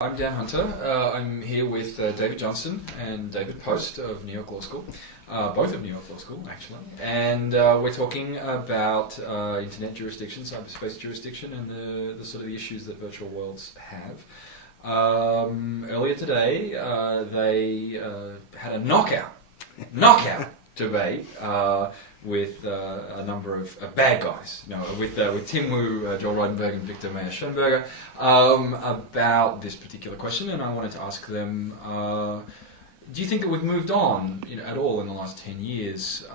I'm Dan Hunter. I'm here with David Johnson and David Post of New York Law School, both of New York Law School actually, and we're talking about internet jurisdiction, cyberspace jurisdiction, and the sort of the issues that virtual worlds have. Earlier today, they had a knockout debate with a number of bad guys, with Tim Wu, Joel Reidenberg, and Victor Meyer-Schoenberger, about this particular question, and I wanted to ask them, do you think that we've moved on, at all in the last 10 years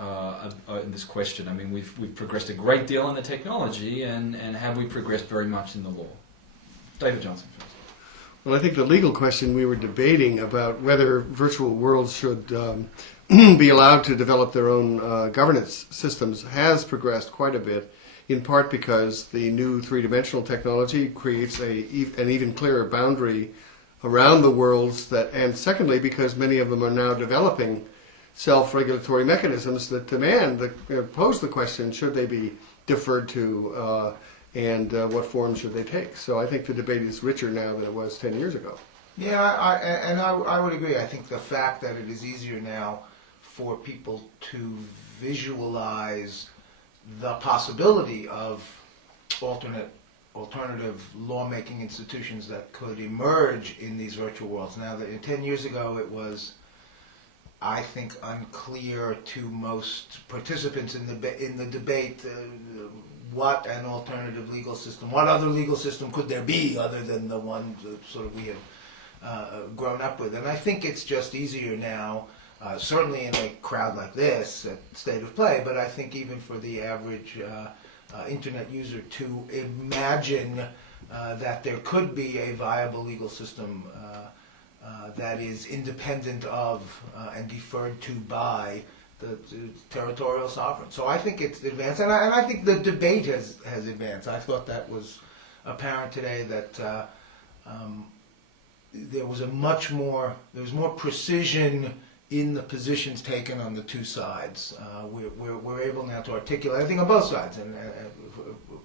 in this question? I mean, we've progressed a great deal in the technology, and have we progressed very much in the law? David Johnson first. Well, I think the legal question we were debating about whether virtual worlds should be allowed to develop their own governance systems has progressed quite a bit, in part because the new three-dimensional technology creates an even clearer boundary around the worlds, and secondly, because many of them are now developing self-regulatory mechanisms that pose the question, should they be deferred to, and what form should they take? So I think the debate is richer now than it was 10 years ago. Yeah, I would agree. I think the fact that it is easier now for people to visualize the possibility of alternative lawmaking institutions that could emerge in these virtual worlds. Now, 10 years ago, it was, I think, unclear to most participants in the debate what an alternative legal system, what other legal system could there be other than the one that sort of we have grown up with. And I think it's just easier now, certainly in a crowd like this at State of Play, but I think even for the average internet user to imagine that there could be a viable legal system that is independent of and deferred to by the territorial sovereign. So I think it's advanced, and I think the debate has advanced. I thought that was apparent today that there was more precision in the positions taken on the two sides. We're able now to articulate, I think, on both sides, and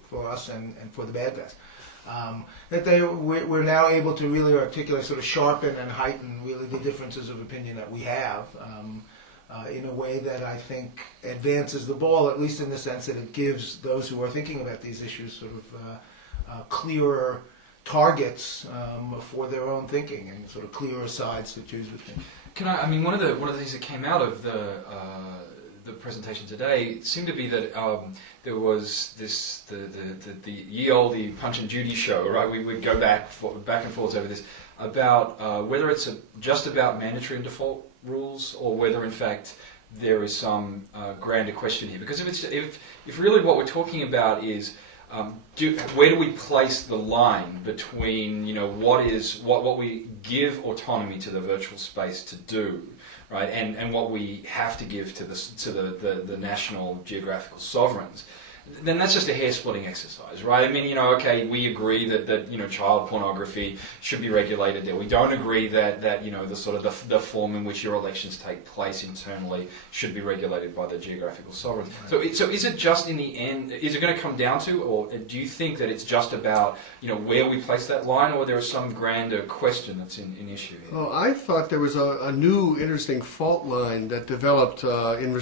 for us and for the bad guys. We're now able to really articulate, sort of sharpen and heighten really the differences of opinion that we have in a way that I think advances the ball, at least in the sense that it gives those who are thinking about these issues sort of clearer targets for their own thinking and sort of clearer sides to choose between. One of the things that came out of the presentation today seemed to be that there was the ye olde Punch and Judy show, right? We would go back and forth over this about whether it's just about mandatory and default rules, or whether in fact there is some grander question here. Because if really what we're talking about is where do we place the line between what we give autonomy to the virtual space to do, right, and what we have to give to the national geographical sovereigns? Then that's just a hair-splitting exercise, right? I mean, okay, we agree that child pornography should be regulated there. We don't agree that the sort of the form in which your elections take place internally should be regulated by the geographical sovereigns. Right. So is it just in the end? Is it going to come down to, or do you think that it's just about where we place that line, or there is some grander question that's in issue here? Well, I thought there was a new interesting fault line that developed in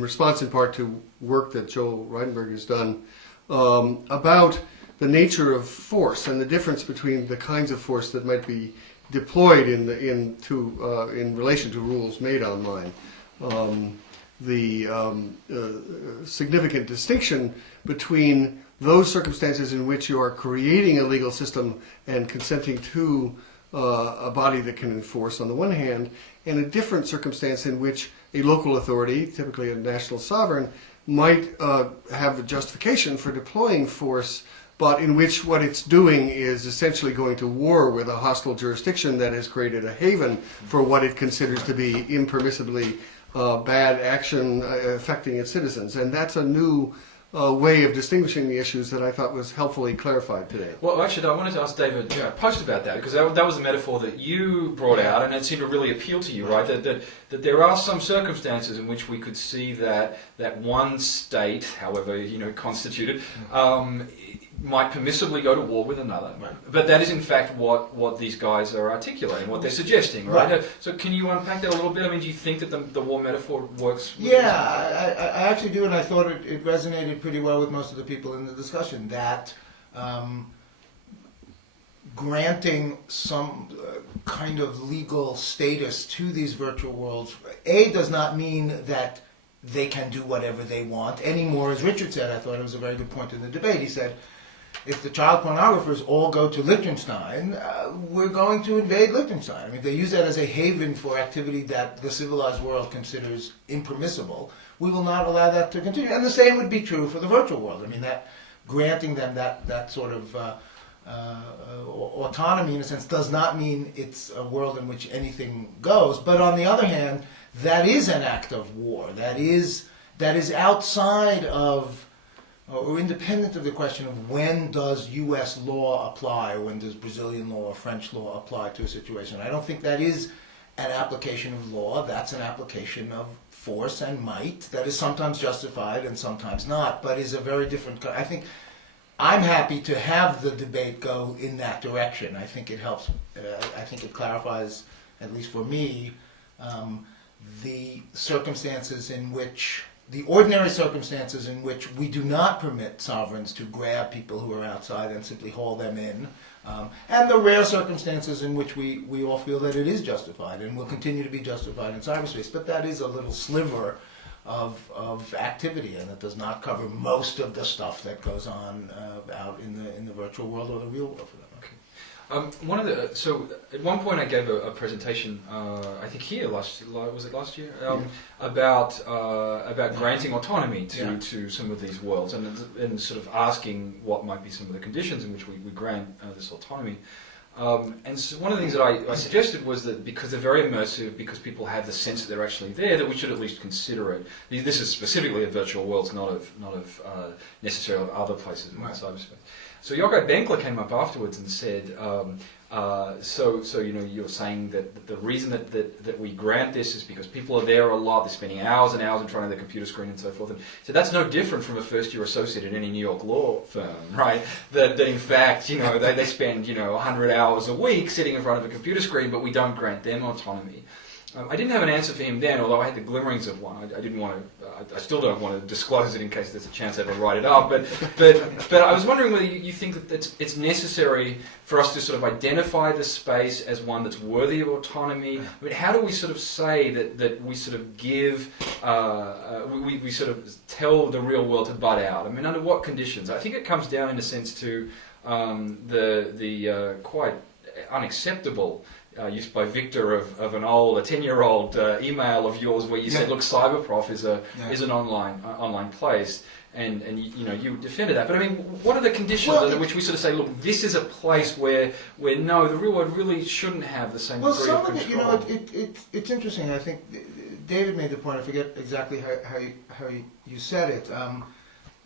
response in part to work that Joel Reidenberg has done about the nature of force and the difference between the kinds of force that might be deployed in relation to rules made online. The significant distinction between those circumstances in which you are creating a legal system and consenting to a body that can enforce on the one hand, and a different circumstance in which a local authority, typically a national sovereign, might have a justification for deploying force, but in which what it's doing is essentially going to war with a hostile jurisdiction that has created a haven for what it considers to be impermissibly bad action affecting its citizens. And that's a new way of distinguishing the issues that I thought was helpfully clarified today. Well, actually, I wanted to ask David Post about that, because that was a metaphor that you brought out, and it seemed to really appeal to you, right? That there are some circumstances in which we could see that one state, however constituted, might permissibly go to war with another. Right. But that is in fact what these guys are articulating, what they're suggesting, right? Right. So can you unpack that a little bit? I mean, do you think that the war metaphor works? With Yeah, I actually do, and I thought it resonated pretty well with most of the people in the discussion, that granting some kind of legal status to these virtual worlds, does not mean that they can do whatever they want anymore. As Richard said, I thought it was a very good point in the debate. He said, if the child pornographers all go to Liechtenstein, we're going to invade Liechtenstein. I mean, if they use that as a haven for activity that the civilized world considers impermissible, we will not allow that to continue. And the same would be true for the virtual world. I mean, that granting them that sort of autonomy, in a sense, does not mean it's a world in which anything goes. But on the other hand, that is an act of war. That is outside of, or independent of the question of when does U.S. law apply, or when does Brazilian law or French law apply to a situation. I don't think that is an application of law. That's an application of force and might that is sometimes justified and sometimes not, but is a very different. I think I'm happy to have the debate go in that direction. I think it helps. I think it clarifies, at least for me, the circumstances in which, the ordinary circumstances in which we do not permit sovereigns to grab people who are outside and simply haul them in, and the rare circumstances in which we all feel that it is justified and will continue to be justified in cyberspace. But that is a little sliver of activity, and it does not cover most of the stuff that goes on out in the virtual world or the real world for that matter. So at one point I gave a presentation, I think here last year, about granting autonomy to some of these worlds, and sort of asking what might be some of the conditions in which we grant this autonomy. And so one of the things that I suggested was that because they're very immersive, because people have the sense that they're actually there, that we should at least consider it. This is specifically of virtual worlds, not of necessarily of other places in cyberspace. So Jocko Benkler came up afterwards and said, so you know, you're saying that the reason that we grant this is because people are there a lot, they're spending hours and hours in front of the computer screen and so forth. And so that's no different from a first-year associate at any New York law firm, right? That in fact, you know, they spend 100 hours a week sitting in front of a computer screen, but we don't grant them autonomy. I didn't have an answer for him then, although I had the glimmerings of one. I didn't want to. I still don't want to disclose it in case there's a chance I ever write it up. But I was wondering whether you think that it's necessary for us to sort of identify the space as one that's worthy of autonomy. I mean, how do we sort of say that we sort of give, we sort of tell the real world to butt out? I mean, under what conditions? I think it comes down in a sense to the quite unacceptable used by Victor of an old, a 10-year-old email of yours where you said, look, cyberprof is an online place, and you defended that. But I mean, what are the conditions under which we sort of say, look, this is a place where no, the real world really shouldn't have the same degree of control? It's interesting. I think David made the point. I forget exactly how you said it.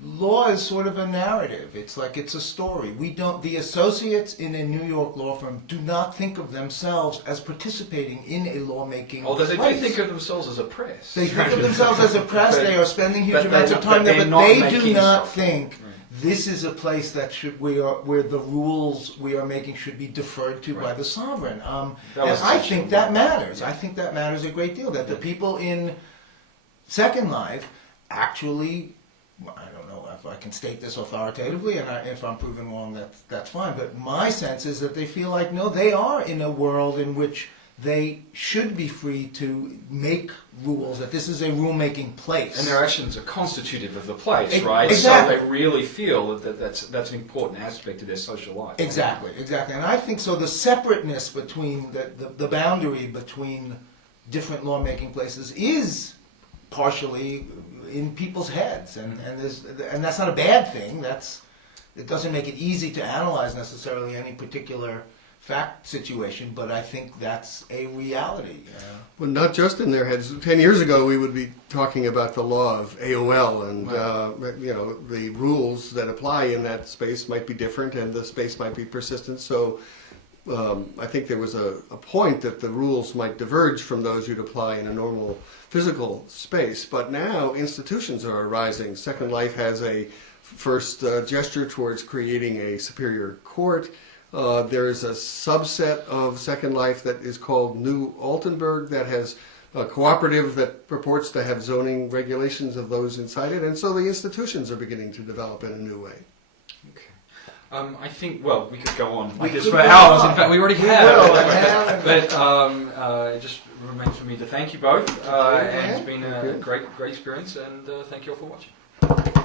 Law is sort of a narrative. It's like it's a story. The associates in a New York law firm do not think of themselves as participating in a lawmaking Although they place. do think of themselves as a press. They think of themselves as a press. They are spending huge amounts of time there, but they do not think this is a place that where the rules we are making should be deferred to by the sovereign. And I think that matters. I think that matters a great deal. That the people in Second Life actually, I don't know if I can state this authoritatively, and if I'm proven wrong, that's fine. But my sense is that they feel like, no, they are in a world in which they should be free to make rules, that this is a rule-making place. And their actions are constitutive of the place, right? Exactly. So they really feel that that's an important aspect of their social life. Exactly. And I think so the separateness between, the boundary between different lawmaking places is partially in people's heads, and that's not a bad thing. It doesn't make it easy to analyze necessarily any particular fact situation, but I think that's a reality. Well, not just in their heads. 10 years ago, we would be talking about the law of AOL, and the rules that apply in that space might be different, and the space might be persistent. So I think there was a point that the rules might diverge from those you'd apply in a normal physical space. But now institutions are arising. Second Life has a first gesture towards creating a superior court. There's a subset of Second Life that is called New Altenburg that has a cooperative that purports to have zoning regulations of those inside it, and so the institutions are beginning to develop in a new way. Okay. I think, well, we could go on like We this could for go hours. on. In fact, we already We have. will. But it just remains for me to thank you both, and it's been a Thank you. great experience, and thank you all for watching.